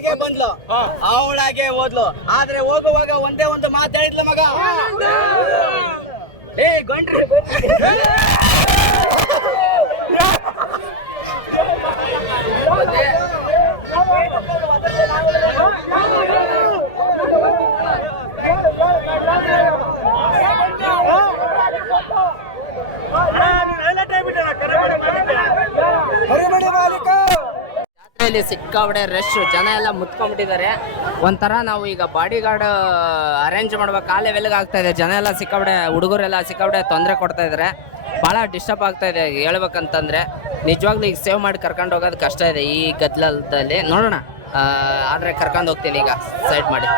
ಅವಳಾಗೆ ಬಂದ್ಲು, ಅವಳಾಗೆ ಓದ್ಲು. ಆದ್ರೆ ಹೋಗುವಾಗ ಒಂದೇ ಒಂದು ಮಾತು ಹೇಳಿದ್ಲು ಮಗ, ಏ ಗಂಡ್ರಿ ಜಾತ್ರೆಯಲ್ಲಿ ಸಿಕ್ಕಾಬಡೆ ರಶ್, ಜನ ಎಲ್ಲ ಮುತ್ಕೊಂಡ್ಬಿಟ್ಟಿದ್ದಾರೆ. ಒಂಥರ ನಾವು ಈಗ ಬಾಡಿ ಗಾರ್ಡ್ ಅರೇಂಜ್ ಮಾಡ್ಬೇಕು ಆ ಲೆವೆಲ್ಗೆ ಆಗ್ತಾ ಇದೆ. ಜನ ಎಲ್ಲ ಸಿಕ್ಕಾಬಡೆ, ಹುಡುಗರೆಲ್ಲ ಸಿಕ್ಕಾಬಡೆ ತೊಂದರೆ ಕೊಡ್ತಾ ಇದ್ದಾರೆ. ಭಾಳ ಡಿಸ್ಟರ್ಬ್ ಆಗ್ತಾ ಇದೆ ಹೇಳ್ಬೇಕಂತಂದ್ರೆ. ನಿಜವಾಗ್ಲೂ ಈಗ ಸೇವ್ ಮಾಡಿ ಕರ್ಕೊಂಡು ಹೋಗೋದು ಕಷ್ಟ ಇದೆ ಈ ಗದ್ದಲದಲ್ಲಿ. ನೋಡೋಣ, ಆದರೆ ಕರ್ಕೊಂಡು ಹೋಗ್ತೀನಿ ಈಗ ಸೈಡ್ ಮಾಡಿ.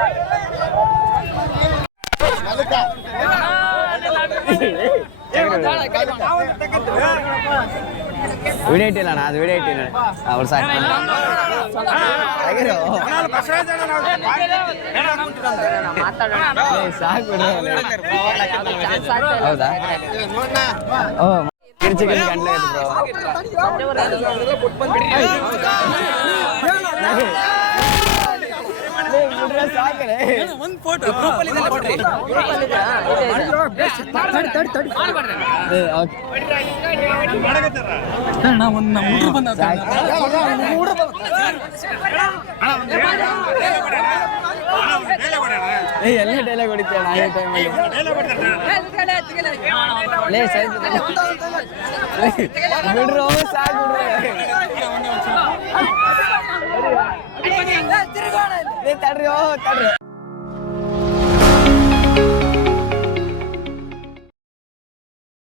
ವಿಡಿಯೋ ಇಟ್ಟಿಲ್ಲ ಅಣ್ಣ, ಅದು ವಿಡಿಯೋ ಇಟ್ಟಿಲ್ಲ ಅವ್ರು ಸಾಕು. ಹೌದಾ? ಕಿರ್ಚಿಗೆ ಗಂಟ್ಲೆ ಎಲ್ಲ ಡೈಲಾಗ್ ಹೊಡಿತೇವೆ ಆ ಟೈಮಲ್ಲಿ. ಬಿಡ್ರು ಸಾಕು ತಡ್ರಿ.